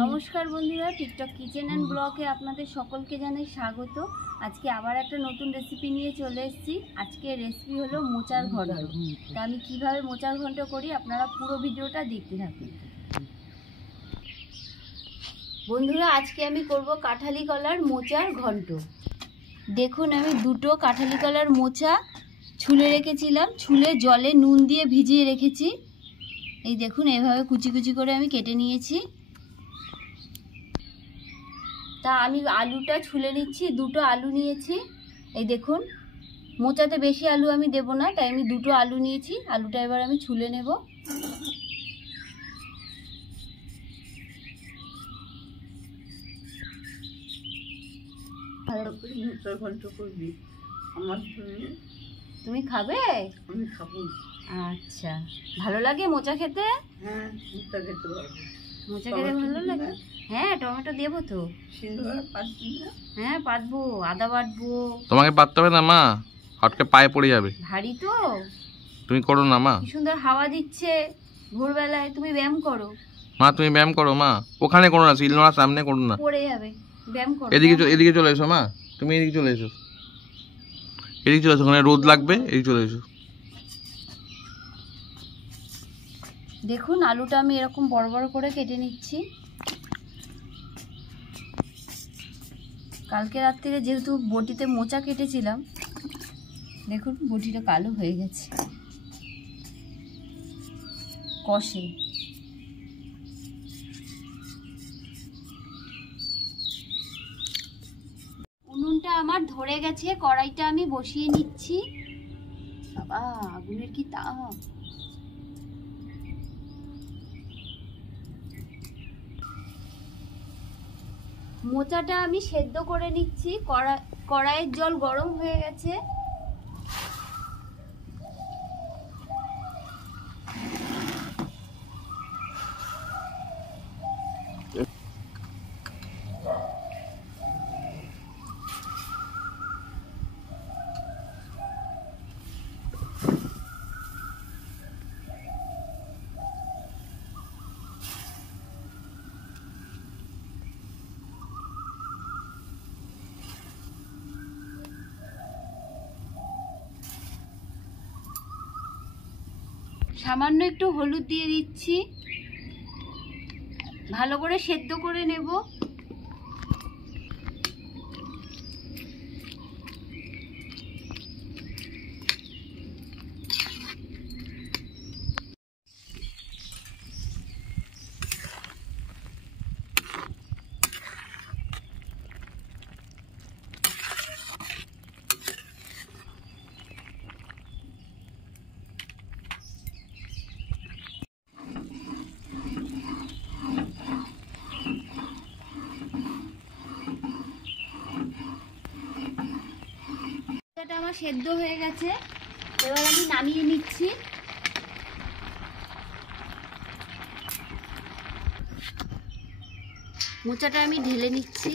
নমস্কার বন্ধুরা, TikTok kitchen and ব্লগে আপনাদের সকলকে জানাই স্বাগত। আজকে আবার একটা নতুন রেসিপি নিয়ে চলে এসেছি। আজকে রেসিপি হলো মোচার ঘন্ট। তা আমি কিভাবে মোচার ঘন্ট করি আপনারা পুরো ভিডিওটা দেখতে থাকুন। বন্ধুরা, আজকে আমি করব কাঁঠালি কলার মোচার ঘন্ট। দেখুন, আমি দুটো কাঁঠালি কলার মোচা ছুলে রেখেছিলাম, ছুলে জলে নুন দিয়ে ভিজিয়ে রেখেছি। এই দেখুন, এভাবে কুচি কুচি করে আমি কেটে নিয়েছি। তা আমি আলুটা ছুলে নিচ্ছি, দুটো আলু নিয়েছি। এই দেখুন, মোচাতে বেশি আলু আমি দেব না, তাই আমি দুটো আলু নিয়েছি। আলুটা এবার আমি ছুলে নেব। তুমি খাবে? আমি খাবো। আচ্ছা, ভালো লাগে মোচা খেতে? হ্যাঁ, মোচা খেতে পারবো। মোচা খেতে ভালো লাগে? হ্যাঁ, টমেটো দেবো তো। হ্যাঁ, পাতবো, আদা বাটবো। তোমাকে পাততে হবে না মা, হটকে পায়ে পড়ে যাবে। ভারী তো। তুমি করো না মা। কি সুন্দর হাওয়া দিচ্ছে ভোরবেলায়, তুমি ব্যায়াম করো। মা তুমি ব্যায়াম করো মা, ওখানে করো না, শিলনোড়ার সামনে করো না, পড়ে যাবে। ব্যায়াম করো। এদিকে চলে এসো মা, তুমি এদিকে চলে এসো, এদিকে চলে এসো, ওখানে রোদ লাগবে, এদিকে চলে এসো। দেখুন, আলুটা আমি এরকম বড় বড় করে কেটে নিচ্ছি। কালকে রাত্রিরে যেহেতু বটিতে মোচা কেটেছিলাম, দেখুন বটিটা কালো হয়ে গেছে কষে। উনুনটা আমার ধরে গেছে, কড়াইটা আমি বসিয়ে নিচ্ছি। বাবা, আগুনের কি তাপ! মোচাটা আমি সেদ্ধ করে নিচ্ছি। কড়াইয়ের জল গরম হয়ে গেছে। সামান্য একটু হলুদ দিয়ে দিচ্ছি, ভালো করে সেদ্ধ করে নেব। মোচাটা আমার সেদ্ধ হয়ে গেছে, এবার আমি নামিয়ে নিচ্ছি। মোচাটা আমি ঢেলে নিচ্ছি।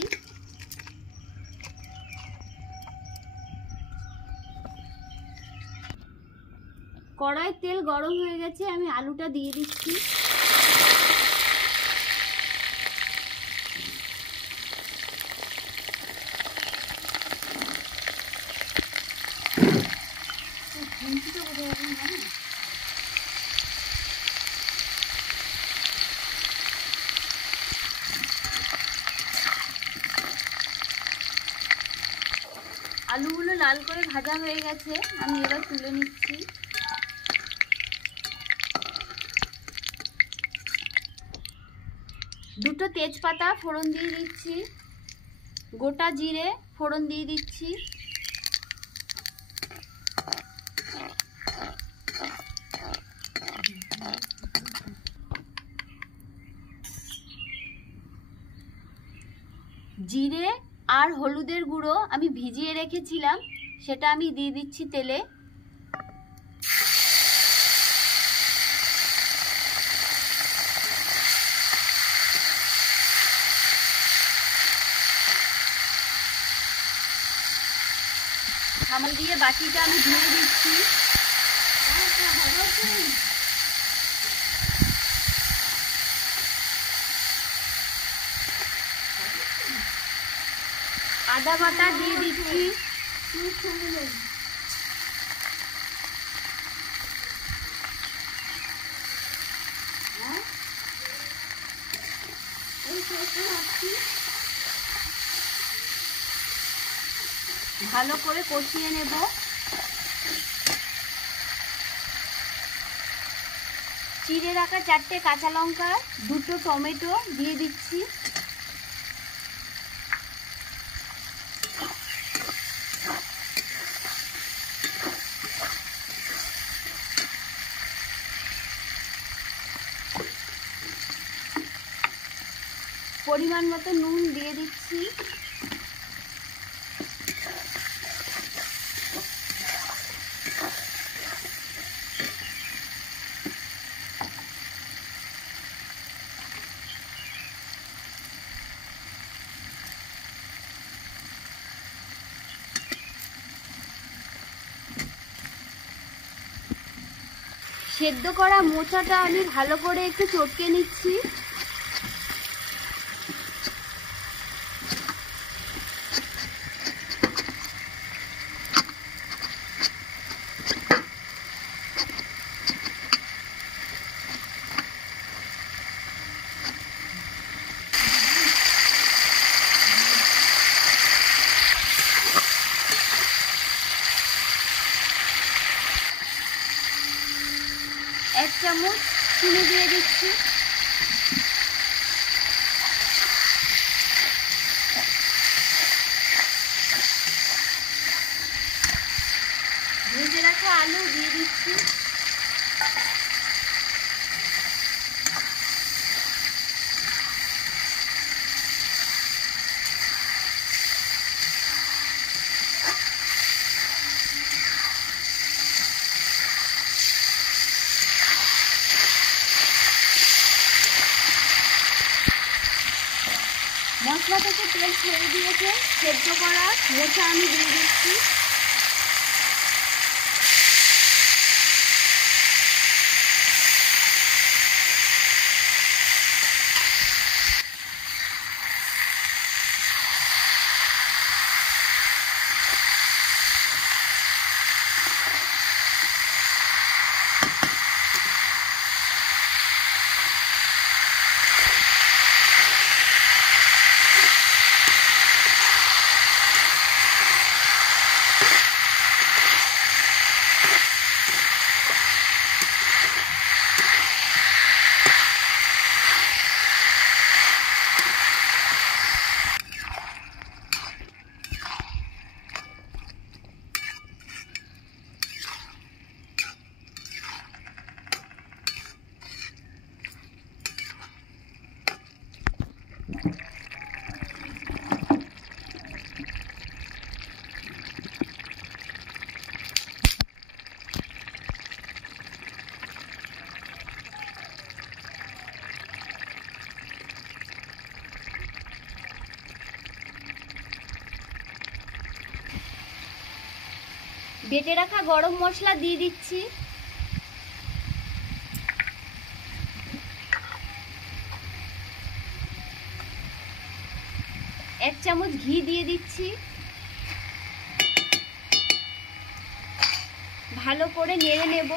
কড়াই তেল গরম হয়ে গেছে, আমি আলুটা দিয়ে দিচ্ছি। আলুগুলো লাল করে ভাজা হয়ে গেছে, আমি এবার তুলে নিচ্ছি। দুটো তেজপাতা ফোড়ন দিয়ে দিচ্ছি, গোটা জিরে ফোড়ন দিয়ে দিচ্ছি, জিরে আর হলুদের গুঁড়ো আমি ভিজিয়ে রেখেছিলাম, সেটা আমি দিয়ে দিচ্ছি তেলে। সামাল দিয়ে বাটিটা আমি ধুয়ে দিচ্ছি। আদা বাটা দিয়ে দিচ্ছি, ভালো করে কষিয়ে নেব। চিড়ে রাখা 4টে কাঁচা লঙ্কা, 2টো টমেটো দিয়ে দিচ্ছি। পরিমাণ মতো নুন দিয়ে দিচ্ছি। সেদ্ধ করা মোচাটা আমি ভালো করে একটু চটকে নিচ্ছি। এক চামচ চিনি দিয়ে দিচ্ছি। ভেজে রাখা আলু দিয়ে দিচ্ছি। মশলা থেকে তেল ছেড়ে দিয়েছে, সেদ্ধ করা মোচা আমি দিয়ে দিচ্ছি। বেটে রাখা গরম মশলা দিয়ে দিচ্ছি। এক চামচ ঘি দিয়ে দিচ্ছি। ভালো করে নেড়ে নেব।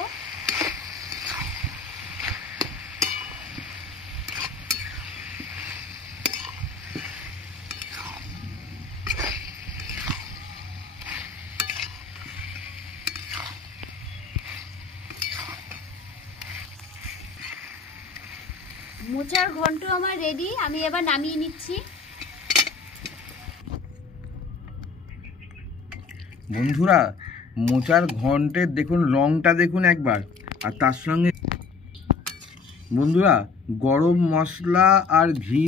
মোচার ঘন্ট আমার রেডি, আমি এবার নামিয়ে নিচ্ছি। বন্ধুরা, মোচার ঘন্টের দেখুন রংটা দেখুন একবার, আর তার সঙ্গে বন্ধুরা গরম মশলা আর ঘি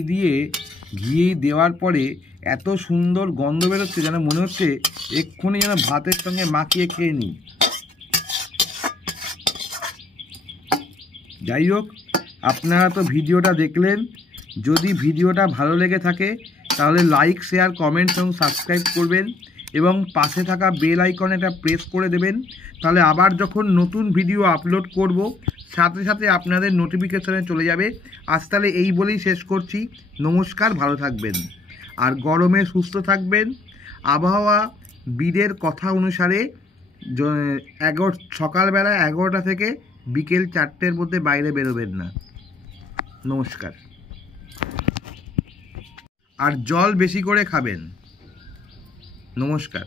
দেওয়ার পরে এত সুন্দর গন্ধ বেরোচ্ছে যেন মনে হচ্ছে এক্ষুনি যেন ভাতের সঙ্গে মাখিয়ে খেয়ে নিই। যাই হোক, আপনারা তো ভিডিওটা দেখলেন। যদি ভিডিওটা ভালো লেগে থাকে তাহলে লাইক, শেয়ার, কমেন্ট এবং সাবস্ক্রাইব করবেন এবং পাশে থাকা বেল আইকনটা প্রেস করে দেবেন। তাহলে আবার যখন নতুন ভিডিও আপলোড করব সাথে সাথে আপনাদের নোটিফিকেশনে চলে যাবে। আজ তাহলে এই বলেই শেষ করছি। নমস্কার, ভালো থাকবেন আর গরমে সুস্থ থাকবেন। আবহাওয়া বিদের কথা অনুসারে সকালবেলা 11টা থেকে বিকেল 4টের মধ্যে বাইরে বেরোবেন না। নমস্কার। আর জল বেশি করে খাবেন। নমস্কার।